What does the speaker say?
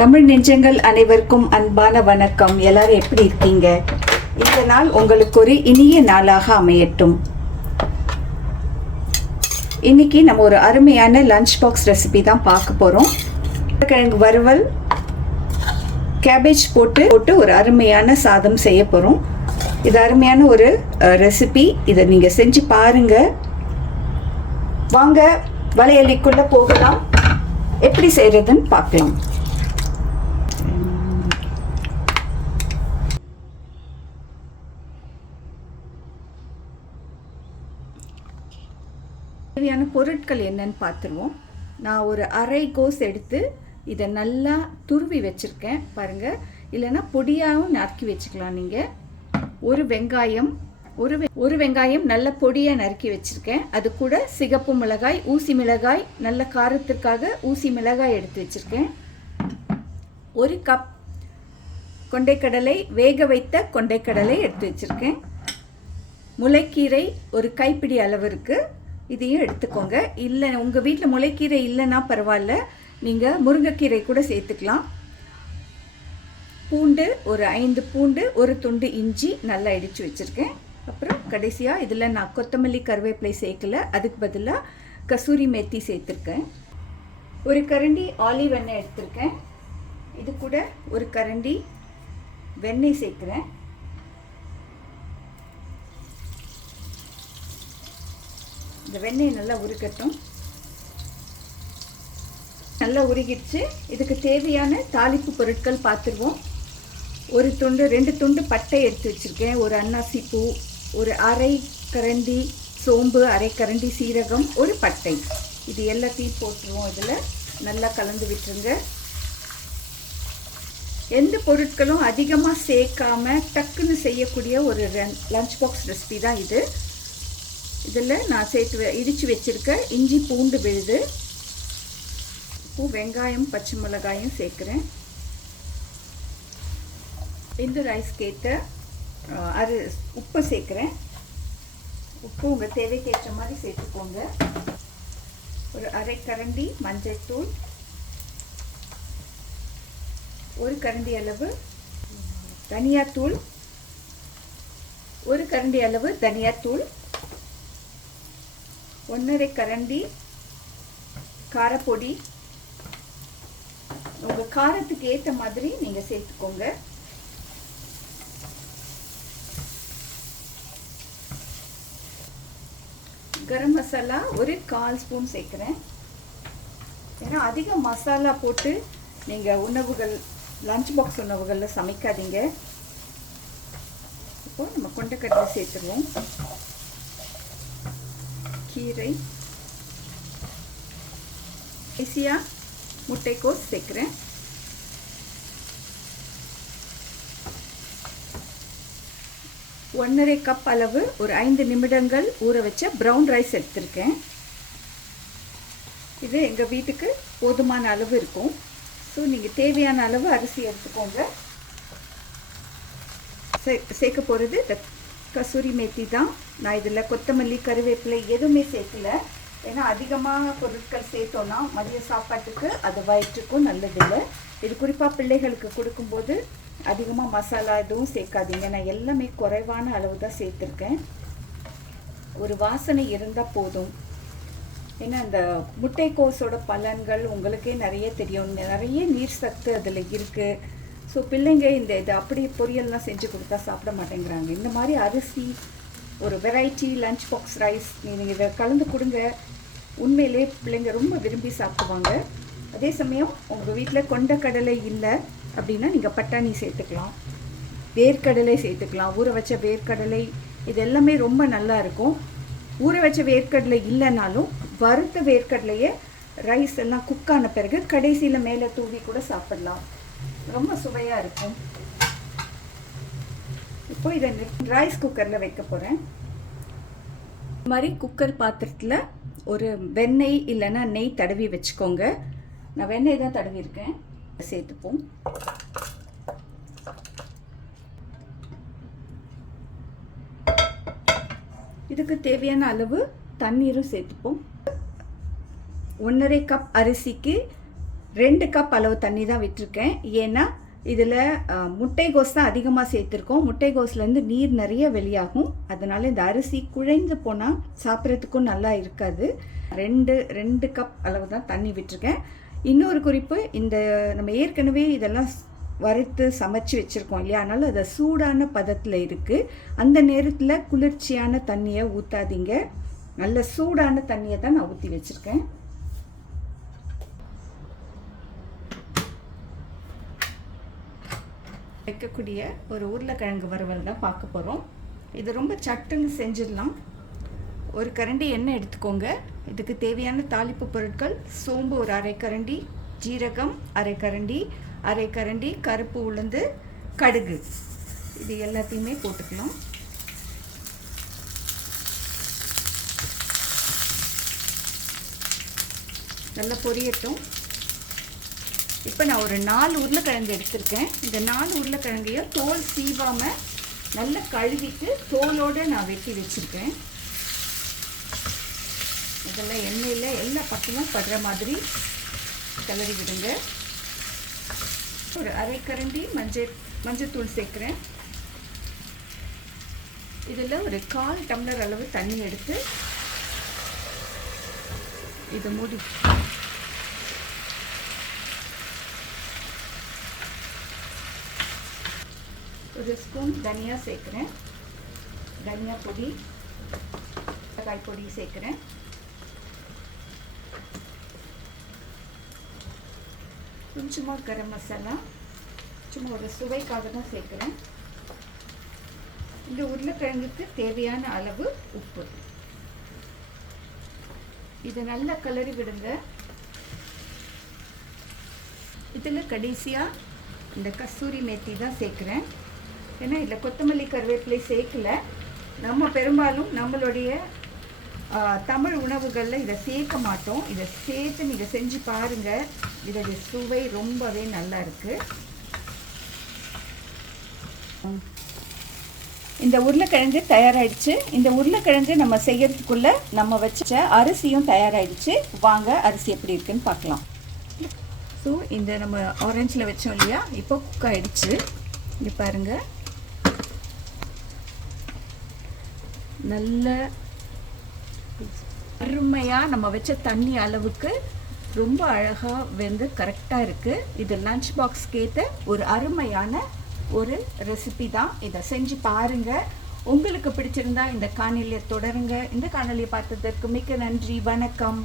தமிழ் நெஞ்சங்கள் அனைவருக்கும் அன்பான வணக்கம். எல்லாரும் எப்படி இருக்கீங்க? இந்த நாள் உங்களுக்கு ஒரு இனிய நாளாக அமையட்டும். இன்னைக்கு நம்ம ஒரு அருமையான லஞ்ச் பாக்ஸ் ரெசிபி தான் பார்க்க போகிறோம். கிழங்கு வறுவல், கேபேஜ் போட்டு ஒரு அருமையான சாதம் செய்ய போகிறோம். இது அருமையான ஒரு ரெசிபி. இதை நீங்கள் செஞ்சு பாருங்கள். வாங்க வலையலிக்குள்ளே போகலாம். எப்படி செய்கிறதுன்னு பார்க்கலாம். தேவையான பொருட்கள் என்னன்னு பார்த்துருவோம். நான் ஒரு அரை கோஸ் எடுத்து இதை நல்லா துருவி வச்சுருக்கேன் பாருங்கள். இல்லைன்னா பொடியாகவும் நறுக்கி வச்சுக்கலாம். நீங்கள் ஒரு வெங்காயம் நல்ல பொடியாக நறுக்கி வச்சுருக்கேன். அது கூட சிகப்பு மிளகாய், ஊசி மிளகாய், நல்ல காரத்திற்காக ஊசி மிளகாய் எடுத்து வச்சுருக்கேன். 1 கப் கொண்டைக்கடலை, வேக வைத்த கொண்டைக்கடலை எடுத்து வச்சுருக்கேன். முளைக்கீரை ஒரு கைப்பிடி அளவிற்கு, இதையும் எடுத்துக்கோங்க. இல்லை உங்கள் வீட்டில் முளைக்கீரை இல்லைன்னா பரவாயில்ல, நீங்கள் முருங்கைக்கீரை கூட சேர்த்துக்கலாம். பூண்டு ஒரு 5 பூண்டு, ஒரு துண்டு இஞ்சி நல்லா இடித்து வச்சுருக்கேன். அப்புறம் கடைசியாக இதில் நான் கொத்தமல்லி கருவேப்பிலை சேர்க்கல, அதுக்கு பதிலாக கசூரி மேத்தி சேர்த்துருக்கேன். ஒரு கரண்டி ஆலிவ் எண்ணெய் எடுத்திருக்கேன். இது கூட ஒரு கரண்டி வெண்ணெய் சேர்க்குறேன். இந்த வெண்ணெய் நல்லா உருக்கட்டும். நல்லா உருகிடுச்சு. இதுக்கு தேவையான தாளிப்பு பொருட்கள் பார்த்துருவோம். 2 துண்டு பட்டை எடுத்து வச்சுருக்கேன். ஒரு அன்னாசி பூ, ஒரு அரை கரண்டி சோம்பு, அரை கரண்டி சீரகம், ஒரு பட்டை. இது எல்லாத்தையும் போட்டுருவோம். இதில் நல்லா கலந்து விட்டுருங்க. எந்த பொருட்களும் அதிகமாக சேர்க்காம டக்குன்னு செய்யக்கூடிய ஒரு லஞ்ச் பாக்ஸ் ரெசிபி தான் இது. இதில் நான் இடித்து வச்சுருக்க இஞ்சி பூண்டு விழுது, வெங்காயம் பச்சை மிளகாயும் சேர்க்குறேன். இந்த ரைஸ்க்கு ஏற்ற உப்பு சேர்க்குறேன். உப்பு உங்கள் தேவைக்கேற்ற மாதிரி சேர்த்துக்கோங்க. ஒரு அரை கரண்டி மஞ்சள் தூள், 1 கரண்டி அளவு தனியாத்தூள், 1 கரண்டி அளவு தனியாத்தூள், 1.5 கரண்டி காரப்பொடி. உங்கள் காரத்துக்கு ஏற்ற மாதிரி நீங்கள் சேர்த்துக்கோங்க. கரம் மசாலா ஒரு 1/4 ஸ்பூன் சேர்க்குறேன். ஏன்னா அதிக மசாலா போட்டு நீங்கள் லஞ்ச் பாக்ஸ் உணவுகளில் சமைக்காதீங்க. இப்போ நம்ம கொண்டைக்கடலை சேர்த்துருவோம். கீரை, ஈஸியாக முட்டைக்கோஸ் சேர்க்குறேன். ஒன்றரை கப் அளவு ஒரு 5 நிமிடங்கள் ஊற வச்ச ப்ரௌன் ரைஸ் எடுத்திருக்கேன். இது எங்கள் வீட்டுக்கு போதுமான அளவு இருக்கும். ஸோ நீங்கள் தேவையான அளவு அரிசி எடுத்துக்கோங்க. சேர்க்க போகிறது இந்த கசூரி மேத்தி தான். நான் இதில் கொத்தமல்லி கருவேப்பிலை எதுவுமே சேர்க்கல. ஏன்னா அதிகமாக பொருட்கள் சேர்த்தோன்னா மதிய சாப்பாட்டுக்கு அது வயிற்றுக்கும் நல்லதில்லை. இது குறிப்பாக பிள்ளைகளுக்கு கொடுக்கும்போது அதிகமாக மசாலா எதுவும் சேர்க்காதீங்க. நான் எல்லாமே குறைவான அளவு தான் சேர்த்துருக்கேன். ஒரு வாசனை இருந்தால் போதும். ஏன்னா அந்த முட்டைக்கோஸோட பலன்கள் உங்களுக்கே நிறைய தெரியும். நிறைய நீர் சத்து அதில் இருக்குது. ஸோ பிள்ளைங்க இது அப்படி பொரியல்லாம் செஞ்சு கொடுத்தா சாப்பிட மாட்டேங்கிறாங்க. இந்த மாதிரி அரிசி ஒரு வெரைட்டி லஞ்ச் பாக்ஸ் ரைஸ் நீங்கள் இதை கலந்து கொடுங்க. உண்மையிலே பிள்ளைங்க ரொம்ப விரும்பி சாப்பிடுவாங்க. அதே சமயம் உங்கள் வீட்டில் கொண்டைக்கடலை இல்லை அப்படின்னா நீங்கள் பட்டாணி சேர்த்துக்கலாம், வேர்க்கடலை சேர்த்துக்கலாம். ஊற வச்ச வேர்க்கடலை இது எல்லாமே ரொம்ப நல்லா இருக்கும். ஊற வச்ச வேர்க்கடலை இல்லைனாலும் வறுத்த வேர்க்கடலையை ரைஸ் எல்லாம் குக்கான பிறகு கடைசியில் மேலே தூவி கூட சாப்பிடலாம். ரொம்ப சுவையாக இருக்கும். இப்போ இதை ரைஸ் குக்கரில் வைக்க போகிறேன். இந்த மாதிரி குக்கர் பாத்திரத்தில் ஒரு வெண்ணெய் இல்லைன்னா நெய் தடவி வச்சுக்கோங்க. நான் வெண்ணெய் தான் தடவிருக்கேன். சேர்த்துப்போம். இதுக்கு தேவையான அளவு தண்ணீரும் சேர்த்துப்போம். 1.5 கப் அரிசிக்கு 2 கப் அளவு தண்ணி தான் விட்டுருக்கேன். ஏன்னா இதில் முட்டைகோஸ் தான் அதிகமாக சேர்த்துருக்கோம். முட்டைகோஸ்லேருந்து நீர் நிறைய வெளியாகும். அதனால் இந்த அரிசி குழைந்து போனால் சாப்பிட்றதுக்கும் நல்லா இருக்காது. 2 கப் அளவு தான் தண்ணி விட்டுருக்கேன். இன்னொரு குறிப்பு, இந்த நம்ம ஏற்கனவே இதெல்லாம் வறுத்து சமைச்சு வச்சுருக்கோம் இல்லையா, அதனால் அது சூடான பதத்தில் இருக்குது. அந்த நேரத்தில் குளிர்ச்சியான தண்ணியை ஊற்றாதீங்க. நல்ல சூடான தண்ணியை தான் நான் ஊற்றி வச்சுருக்கேன். வைக்கக்கூடிய ஒரு உருளைக்கிழங்கு வறுவல் தான் பார்க்க போகிறோம். இது ரொம்ப சட்டுன்னு செஞ்சிடலாம். ஒரு கரண்டி எண்ணெய் எடுத்துக்கோங்க. இதுக்கு தேவையான தாளிப்பு பொருட்கள்: சோம்பு ஒரு அரை கரண்டி, ஜீரகம் அரை கரண்டி, கருப்பு உளுந்து, கடுகு. இது எல்லாத்தையுமே போட்டுக்கலாம். நல்லா பொரியட்டும். இப்போ நான் ஒரு 4 உருளைக்கிழங்கு எடுத்திருக்கேன். இந்த 4 உருளைக்கிழங்கையும் தோல் சீவாமல் நல்லா கழுவிட்டு தோலோடு நான் வெட்டி வச்சுருக்கேன். இதெல்லாம் எண்ணெயில் எல்லா பக்கமும் படுற மாதிரி கிளறி விடுங்க. ஒரு அரை கரண்டி மஞ்சத்தூள் சேர்க்குறேன். இதில் ஒரு 1/4 டம்ளர் அளவு தண்ணி எடுத்து இதை மூடி ஒரு ஸ்பூன் தனியா சேர்க்குறேன். தனியா பொடி, மிளகாய் பொடி சேர்க்குறேன். கொஞ்சமாக கரம் மசாலா, சும்மா ஒரு சுவைக்காக தான் சேர்க்குறேன். இந்த உருளைக்கிழங்குக்கு தேவையான அளவு உப்பு. இதை நல்லா கிளறி விடுங்க. இதில் கடைசியாக இந்த கஸ்தூரி மேத்தி தான் சேர்க்குறேன். ஏன்னா இதில் கொத்தமல்லி கருவேப்பிலை சேர்க்கல. நம்ம பெரும்பாலும் நம்மளுடைய தமிழ் உணவுகளில் இதை சேர்க்க மாட்டோம். இதை சேர்த்து நீங்கள் செஞ்சு பாருங்கள். இதோடைய சுவை ரொம்பவே நல்லா இருக்குது. இந்த உருளைக்கிழங்கு தயாராகிடுச்சு. இந்த உருளைக்கிழங்கு நம்ம செய்யறதுக்குள்ளே நம்ம வச்ச அரிசியும் தயாராகிடுச்சு. வாங்க அரிசி எப்படி இருக்குன்னு பார்க்கலாம். ஸோ இந்த நம்ம ஆரஞ்சில் வச்சோம் இல்லையா, இப்போ குக் ஆகிடுச்சு. இங்கே பாருங்கள், நல்ல அருமையாக நம்ம வச்ச தண்ணி அளவுக்கு ரொம்ப அழகாக வெந்து கரெக்டாக இருக்குது. இது லஞ்ச் பாக்ஸ்க்கு ஏற்ற ஒரு அருமையான ஒரு ரெசிபி தான். இதை செஞ்சு பாருங்கள். உங்களுக்கு பிடிச்சிருந்தா இந்த காணொலியை தொடருங்க. இந்த காணொலியை பார்த்ததற்கு மிக்க நன்றி. வணக்கம்.